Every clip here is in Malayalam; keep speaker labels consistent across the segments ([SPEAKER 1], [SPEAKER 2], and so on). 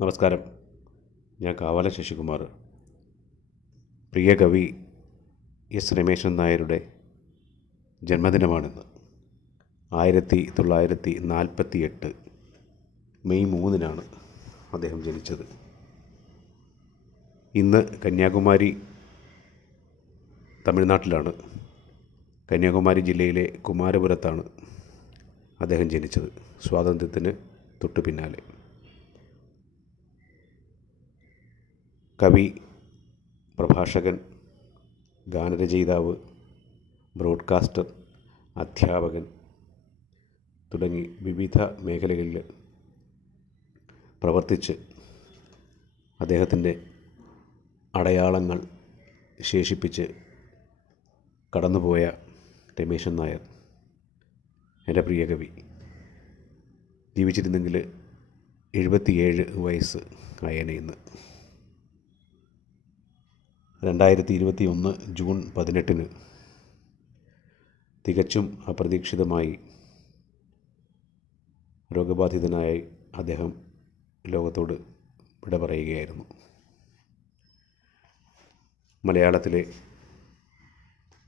[SPEAKER 1] നമസ്കാരം. ഞാൻ കാവാല ശശികുമാർ. പ്രിയ കവി എസ് രമേശൻ നായരുടെ ജന്മദിനമാണിന്ന്. ആയിരത്തി തൊള്ളായിരത്തി നാൽപ്പത്തി എട്ട് മെയ് മൂന്നിനാണ് അദ്ദേഹം ജനിച്ചത്. ഇന്ന് കന്യാകുമാരി തമിഴ്നാട്ടിലാണ്. കന്യാകുമാരി ജില്ലയിലെ കുമാരപുരത്താണ് അദ്ദേഹം ജനിച്ചത്. സ്വാതന്ത്ര്യത്തിന് തൊട്ടു പിന്നാലെ കവി പ്രഭാഷകൻ ഗാനരചയിതാവ് ബ്രോഡ്കാസ്റ്റർ അധ്യാപകൻ തുടങ്ങി വിവിധ മേഖലകളിൽ പ്രവർത്തിച്ച് അദ്ദേഹത്തിന്റെ അടയാളങ്ങൾ ശേഷിപ്പിച്ച് കടന്നുപോയ രമേശൻ നായർ എന്റെ പ്രിയ കവി. ജീവിച്ചിരുന്നെങ്കിൽ എഴുപത്തിയേഴ് വയസ്സ് ആയേനെ ഇന്ന്. രണ്ടായിരത്തി ഇരുപത്തി ഒന്ന് ജൂൺ പതിനെട്ടിന്. തികച്ചും അപ്രതീക്ഷിതമായി രോഗബാധിതനായി അദ്ദേഹം ലോകത്തോട് വിട പറയുകയായിരുന്നു മലയാളത്തിലെ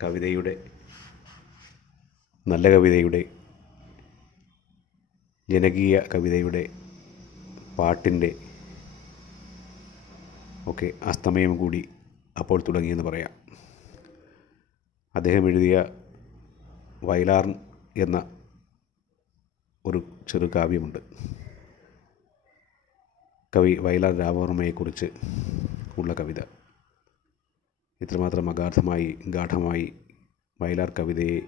[SPEAKER 1] കവിതയുടെ നല്ല കവിതയുടെ ജനകീയ കവിതയുടെ പാട്ടിന്റെ ഒക്കെ അസ്തമയം കൂടി അപ്പോൾ തുടങ്ങിയെന്ന് പറയാം. അദ്ദേഹം എഴുതിയ വയലാർ എന്ന ഒരു ചെറു കാവ്യമുണ്ട്. കവി വയലാർ രാമവർമ്മയെക്കുറിച്ച് ഉള്ള കവിത. ഇത്രമാത്രം അഗാധമായി ഗാഠമായി വയലാർ കവിതയെ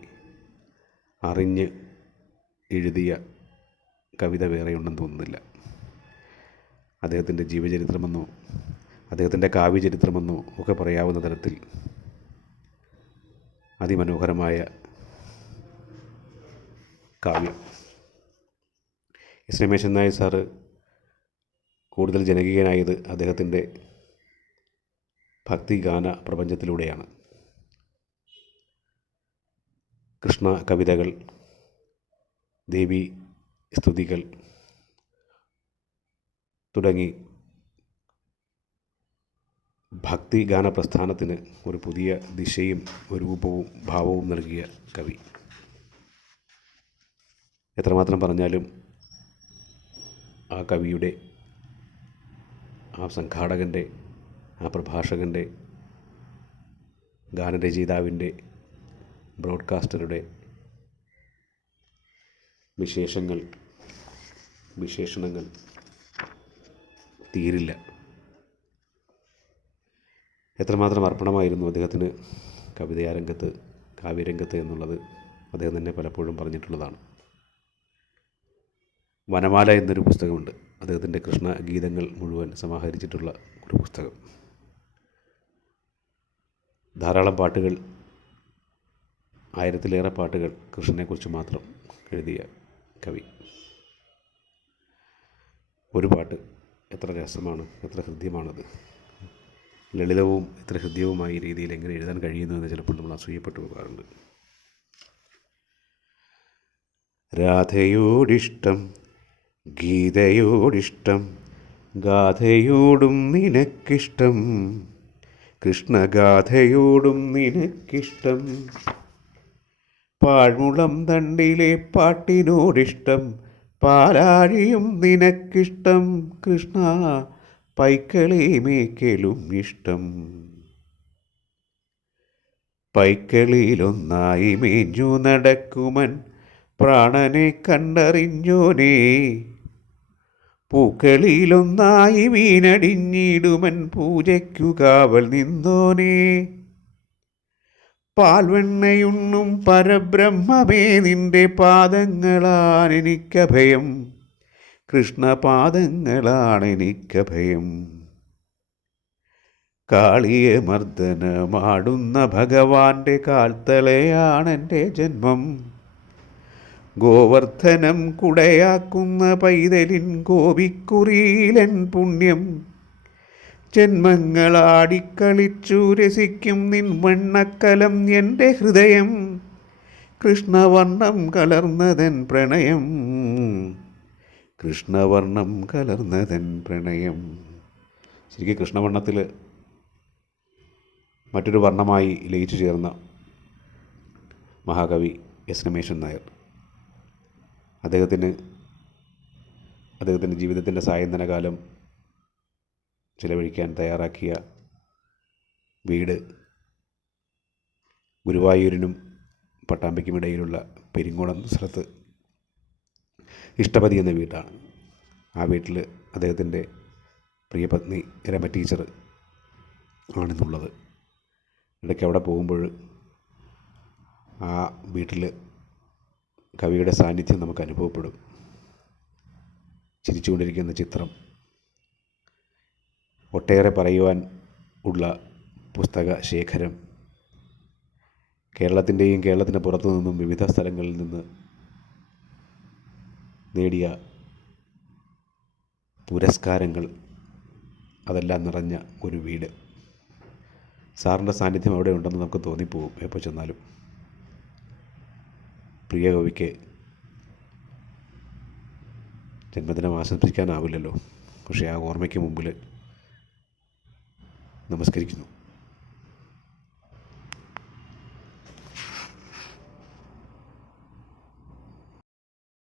[SPEAKER 1] അറിഞ്ഞ് എഴുതിയ കവിത വേറെയുണ്ടെന്ന് തോന്നുന്നില്ല. അദ്ദേഹത്തിന്റെ ജീവചരിത്രമെന്നോ അദ്ദേഹത്തിന്റെ കാവ്യചരിത്രമെന്നോ ഒക്കെ പറയാവുന്ന തരത്തിൽ അതിമനോഹരമായ കാവ്യം. എസ് രമേശൻ നായർ സാറ് കൂടുതൽ ജനകീയനായത് അദ്ദേഹത്തിന്റെ ഭക്തിഗാന പ്രപഞ്ചത്തിലൂടെയാണ്. കൃഷ്ണ കവിതകൾ ദേവി സ്തുതികൾ തുടങ്ങി ഭക്തിഗാന പ്രസ്ഥാനത്തിന് ഒരു പുതിയ ദിശയും രൂപവും ഭാവവും നൽകിയ കവി. എത്രമാത്രം പറഞ്ഞാലും ആ കവിയുടെ ആ സംഘാടകന്റെ ആ പ്രഭാഷകന്റെ ഗാനരചയിതാവിന്റെ ബ്രോഡ്കാസ്റ്ററുടെ വിശേഷങ്ങൾ വിശേഷണങ്ങൾ തീരില്ല. എത്രമാത്രം അർപ്പണമായിരുന്നു അദ്ദേഹത്തിന് കവിതയാരംഗത്ത് കാവ്യരംഗത്ത് എന്നുള്ളത് അദ്ദേഹം തന്നെ പലപ്പോഴും പറഞ്ഞിട്ടുള്ളതാണ്. വനമാല എന്നൊരു പുസ്തകമുണ്ട്. അദ്ദേഹത്തിന്റെ കൃഷ്ണഗീതങ്ങൾ മുഴുവൻ സമാഹരിച്ചിട്ടുള്ള ഒരു പുസ്തകം. ധാരാളം പാട്ടുകൾ ആയിരത്തിലേറെ പാട്ടുകൾ കൃഷ്ണനെക്കുറിച്ച് മാത്രം എഴുതിയ കവി. ഒരു പാട്ട് എത്ര രസമാണ് എത്ര ഹൃദ്യമാണത്. ലളിതവും ഇത്ര ഹൃദ്യവുമായ രീതിയിൽ എങ്ങനെ എഴുതാൻ കഴിയുന്നു എന്ന് ചിലപ്പോൾ നമ്മൾ അസൂയപ്പെട്ടു പോകാറുണ്ട്. രാധയോടിഷ്ടം ഗീതയോടിഷ്ടം ഗാഥയോടും നിനക്കിഷ്ടം കൃഷ്ണഗാഥയോടും നിനക്കിഷ്ടം പാഴ്മുളം തണ്ടിലെ പാട്ടിനോടിഷ്ടം പാലാഴിയും നിനക്കിഷ്ടം കൃഷ്ണ പൈക്കളെ മേക്കലും ഇഷ്ടം. പൈക്കളിലൊന്നായി മേഞ്ഞു നടക്കുമൻ പ്രാണനെ കണ്ടറിഞ്ഞോനേ. പൂക്കളിലൊന്നായി വീണടിഞ്ഞിടുമൻ പൂജയ്ക്കു കാവൽ നിന്നോനേ. പാൽവെണ്ണയുണ്ണും പരബ്രഹ്മമേ നിന്റെ പാദങ്ങളാണെനിക്കഭയം കൃഷ്ണപാദങ്ങളാണെനിക്കഭയം. കാളിയെ മർദ്ദനമാടുന്ന ഭഗവാന്റെ കാൽത്തലയാണെന്റെ ജന്മം. ഗോവർദ്ധനം കുടയാക്കുന്ന പൈതലിൻ ഗോപിക്കുറിയിലൻ പുണ്യം. ജന്മങ്ങളാടിക്കളിച്ചു രസിക്കും നിൻ വണ്ണക്കലം എന്റെ ഹൃദയം. കൃഷ്ണവർണം കലർന്നതൻ പ്രണയം. കൃഷ്ണവർണം കലർന്നതൻ പ്രണയം. ശരിക്കും കൃഷ്ണവർണത്തിൽ മറ്റൊരു വർണമായി ലയിച്ചു ചേർന്ന മഹാകവി എസ് രമേശൻ നായർ. അദ്ദേഹത്തിന് അദ്ദേഹത്തിന്റെ ജീവിതത്തിന്റെ സായന്തന കാലം ചിലവഴിക്കാൻ തയ്യാറാക്കിയ വീട് ഗുരുവായൂരിനും പട്ടാമ്പിക്കുമിടയിലുള്ള പെരിങ്ങോടം സ്ഥലത്ത് ഇഷ്ടപതി എന്ന വീടാണ്. ആ വീട്ടിൽ അദ്ദേഹത്തിന്റെ പ്രിയപത്നി രമ ടീച്ചർ ആണെന്നുള്ളത്. ഇടയ്ക്ക് അവിടെ പോകുമ്പോൾ ആ വീട്ടിൽ കവിയുടെ സാന്നിധ്യം നമുക്ക് അനുഭവപ്പെടും. ചിരിച്ചുകൊണ്ടിരിക്കുന്ന ചിത്രം ഒട്ടേറെ പറയുവാൻ ഉള്ള പുസ്തക ശേഖരം കേരളത്തിന്റെയും കേരളത്തിന് പുറത്തു നിന്നും വിവിധ സ്ഥലങ്ങളിൽ നിന്ന് നേടിയ പുരസ്കാരങ്ങൾ അതെല്ലാം നിറഞ്ഞ ഒരു വീട്. സാറിന്റെ സാന്നിധ്യം അവിടെ ഉണ്ടെന്ന് നമുക്ക് തോന്നിപ്പോവും എപ്പോൾ ചെന്നാലും. പ്രിയ കവിക്ക് ജന്മദിനം ആശംസിക്കാനാവില്ലല്ലോ. പക്ഷേ ആ ഓർമ്മയ്ക്ക് മുമ്പിൽ നമസ്കരിക്കുന്നു.